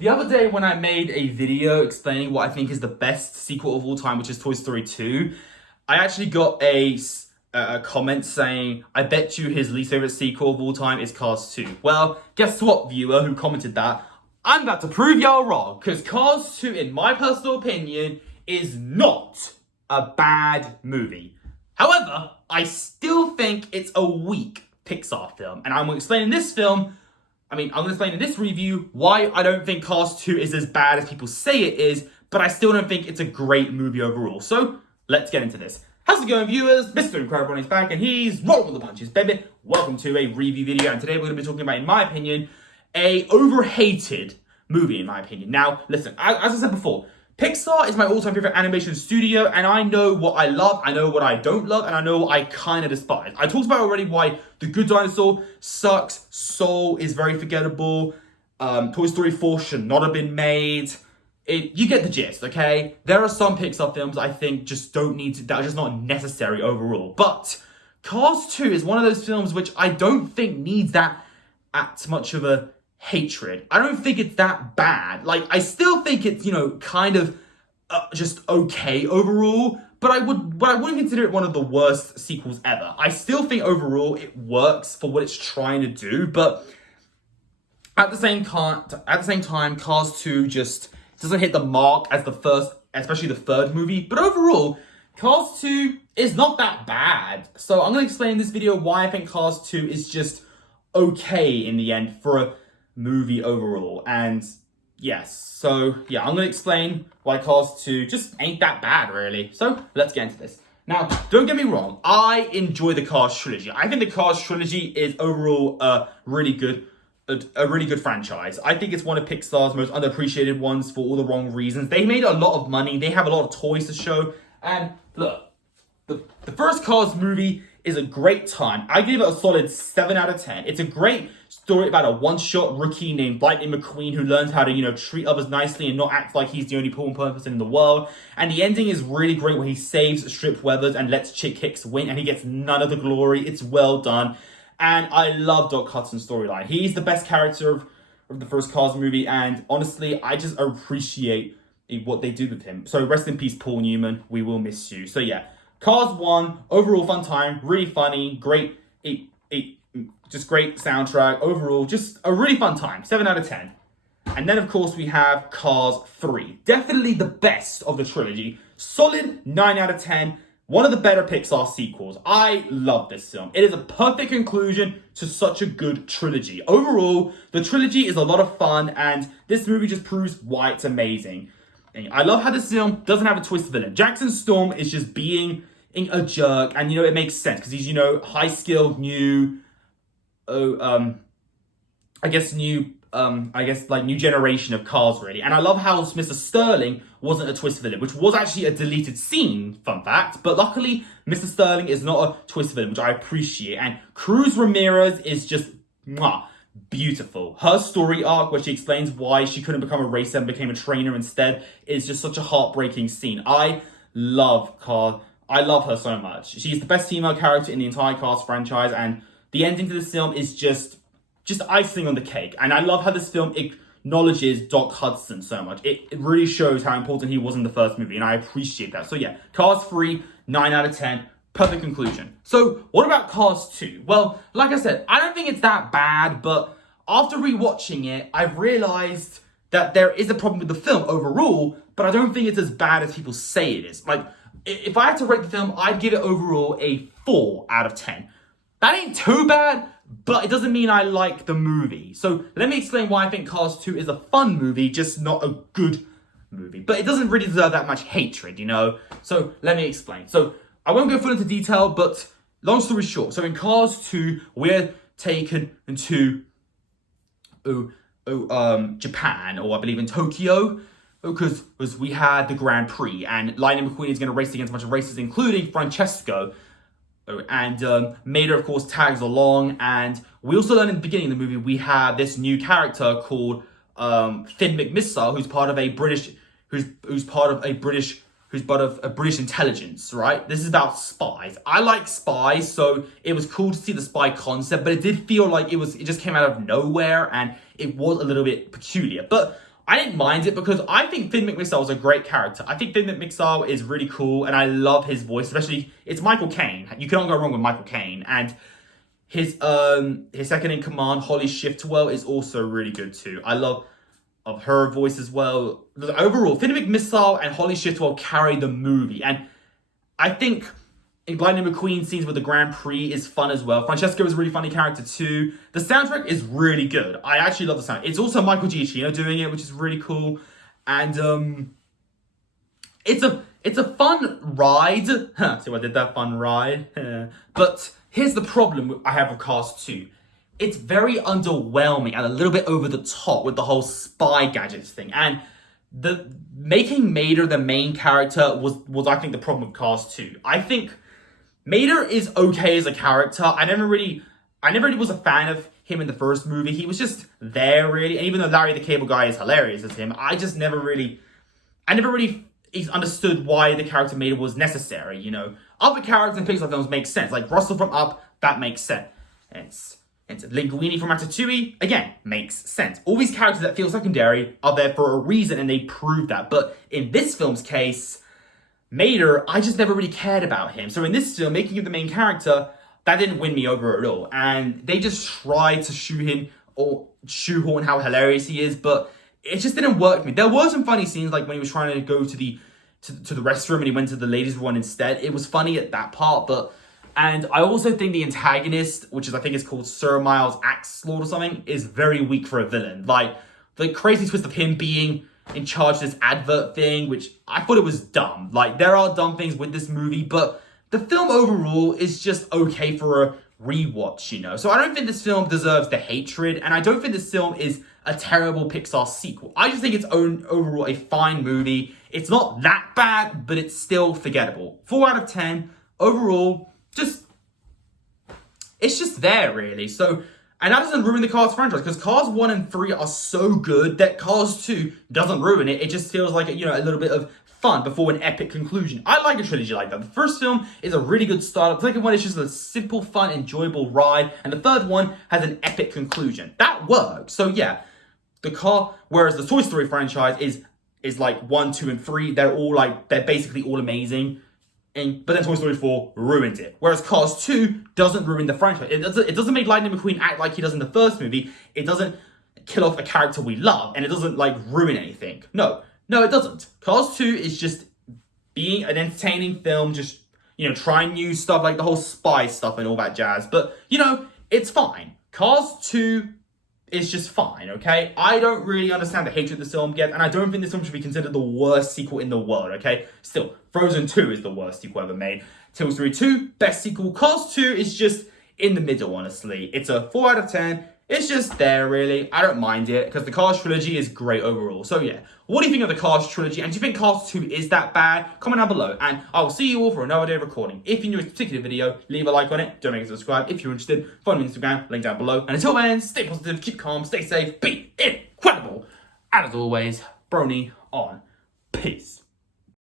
The other day when I made a video explaining what I think is the best sequel of all time, which is Toy Story 2, I actually got a comment saying, I bet you his least favorite sequel of all time is Cars 2. Well, guess what, viewer who commented that? I'm about to prove y'all wrong, because Cars 2, in my personal opinion, is not a bad movie. However, I still think it's a weak Pixar film, and I'm going to explain in this review why I don't think Cars 2 is as bad as people say it is, but I still don't think it's a great movie overall. So, let's get into this. How's it going, viewers? Mr. Incredi-Brony is back, and he's rolling with the punches, baby. Welcome to a review video, and today we're going to be talking about, in my opinion, a overhated movie, in my opinion. Now, listen, as I said before, Pixar is my all-time favorite animation studio, and I know what I love, I know what I don't love, and I know what I kind of despise. I talked about already why The Good Dinosaur sucks, Soul is very forgettable, Toy Story 4 should not have been made. You get the gist, okay? There are some Pixar films I think just don't need to, that are just not necessary overall. But Cars 2 is one of those films which I don't think needs that much of a hatred. I don't think it's that bad. Like, I still think it's, kind of just okay overall, but I wouldn't consider it one of the worst sequels ever. I still think overall it works for what it's trying to do, but at the same time, Cars 2 just doesn't hit the mark as the first, especially the third movie. But overall, Cars 2 is not that bad. So I'm going to explain in this video why I think Cars 2 is just okay in the end for a movie overall. And yes, so yeah, I'm going to explain why Cars 2 just ain't that bad, really. So let's get into this. Now, don't get me wrong, I enjoy the Cars trilogy. I think the Cars trilogy is overall a really good franchise. I think it's one of Pixar's most underappreciated ones for all the wrong reasons. They made a lot of money. They have a lot of toys to show. And look, the first Cars movie is a great time. I give it a solid 7 out of 10. It's a great story about a one-shot rookie named Lightning McQueen who learns how to, treat others nicely and not act like he's the only important person in the world. And the ending is really great where he saves Strip Weathers and lets Chick Hicks win and he gets none of the glory. It's well done. And I love Doc Hudson's storyline. He's the best character of the first Cars movie, and honestly, I just appreciate what they do with him. So rest in peace, Paul Newman. We will miss you. So yeah, Cars 1, overall fun time, really funny, great, just great soundtrack. Overall, just a really fun time, 7 out of 10. And then, of course, we have Cars 3. Definitely the best of the trilogy. Solid 9 out of 10. One of the better Pixar sequels. I love this film. It is a perfect conclusion to such a good trilogy. Overall, the trilogy is a lot of fun, and this movie just proves why it's amazing. And I love how this film doesn't have a twist villain. Jackson Storm is just being a jerk, and it makes sense because he's high-skilled, new generation of cars, really. And I love how Mr. Sterling wasn't a twist villain, which was actually a deleted scene, fun fact. But luckily, Mr. Sterling is not a twist villain, which I appreciate. And Cruz Ramirez is just beautiful. Her story arc, where she explains why she couldn't become a racer and became a trainer instead, is just such a heartbreaking scene. I love her so much. She's the best female character in the entire Cars franchise, and the ending to this film is just icing on the cake. And I love how this film acknowledges Doc Hudson so much. It really shows how important he was in the first movie, and I appreciate that. So yeah, Cars 3, 9 out of 10, perfect conclusion. So what about Cars 2? Well, like I said, I don't think it's that bad, but after rewatching it, I've realized that there is a problem with the film overall, but I don't think it's as bad as people say it is. Like, if I had to rate the film, I'd give it overall a 4 out of 10. That ain't too bad, but it doesn't mean I like the movie. So let me explain why I think Cars 2 is a fun movie, just not a good movie. But it doesn't really deserve that much hatred, So let me explain. So I won't go full into detail, but long story short. So in Cars 2, we're taken to Japan, or I believe in Tokyo, because we had the Grand Prix, and Lightning McQueen is going to race against a bunch of racers, including Francesco. And Mater, of course, tags along, and we also learn in the beginning of the movie we have this new character called Finn McMissile, who's part of a British intelligence, right? This is about spies. I like spies, so it was cool to see the spy concept, but it did feel like it just came out of nowhere, and it was a little bit peculiar. But I didn't mind it because I think Finn McMissile is a great character. I think Finn McMissile is really cool, and I love his voice, especially it's Michael Caine. You cannot go wrong with Michael Caine, and his second in command, Holly Shiftwell, is also really good too. I love of her voice as well. Overall, Finn McMissile and Holly Shiftwell carry the movie, and I think in Lightning McQueen scenes with the Grand Prix is fun as well. Francesca is a really funny character too. The soundtrack is really good. I actually love the sound. It's also Michael Giacchino doing it, which is really cool. And it's a fun ride. See what I did that? Fun ride. But here's the problem I have with Cast 2. It's very underwhelming and a little bit over the top with the whole spy gadgets thing. And the making Mater the main character was I think the problem with Cast 2. I think Mater is okay as a character. I never really was a fan of him in the first movie. He was just there, really. And even though Larry the Cable Guy is hilarious as him, I never really understood why the character Mater was necessary, you know. Other characters in Pixar films make sense. Like Russell from Up, that makes sense. And Linguini from Ratatouille, again, makes sense. All these characters that feel secondary are there for a reason, and they prove that. But in this film's case, Mater, I just never really cared about him. So in this film, making him the main character, that didn't win me over at all. And they just tried to shoehorn how hilarious he is, but it just didn't work for me. There were some funny scenes, like when he was trying to go to the restroom and he went to the ladies' one instead. It was funny at that part, and I also think the antagonist, which I think is called Sir Miles Axelord or something, is very weak for a villain. Like, the crazy twist of him being in charge of this advert thing, which I thought it was dumb. Like, there are dumb things with this movie, but the film overall is just okay for a rewatch, you know? So I don't think this film deserves the hatred, and I don't think this film is a terrible Pixar sequel. I just think it's overall a fine movie. It's not that bad, but it's still forgettable. 4 out of 10. Overall, it's just there, really. So, and that doesn't ruin the Cars franchise, because Cars 1 and 3 are so good that Cars 2 doesn't ruin it. It just feels like, a little bit of fun before an epic conclusion. I like a trilogy like that. The first film is a really good start. The second one is just a simple, fun, enjoyable ride. And the third one has an epic conclusion. That works. So yeah, whereas the Toy Story franchise is like 1, 2, and 3. They're basically all amazing. But then Toy Story 4 ruined it. Whereas Cars 2 doesn't ruin the franchise. It doesn't make Lightning McQueen act like he does in the first movie. It doesn't kill off a character we love. And it doesn't, ruin anything. No, it doesn't. Cars 2 is just being an entertaining film, just, trying new stuff, like the whole spy stuff and all that jazz. But, it's fine. Cars 2 is just fine, okay? I don't really understand the hatred this film gets, and I don't think this film should be considered the worst sequel in the world, okay? Still, Frozen 2 is the worst sequel ever made. Toy Story 2, best sequel. Cars 2 is just in the middle, honestly. It's a 4 out of 10. It's just there, really. I don't mind it, because the Cars trilogy is great overall. So yeah, what do you think of the Cars trilogy? And do you think Cars 2 is that bad? Comment down below, and I will see you all for another day of recording. If you enjoyed this particular video, leave a like on it. Don't forget to subscribe if you're interested. Follow me on Instagram, link down below. And until then, stay positive, keep calm, stay safe, be incredible. And as always, Brony on. Peace.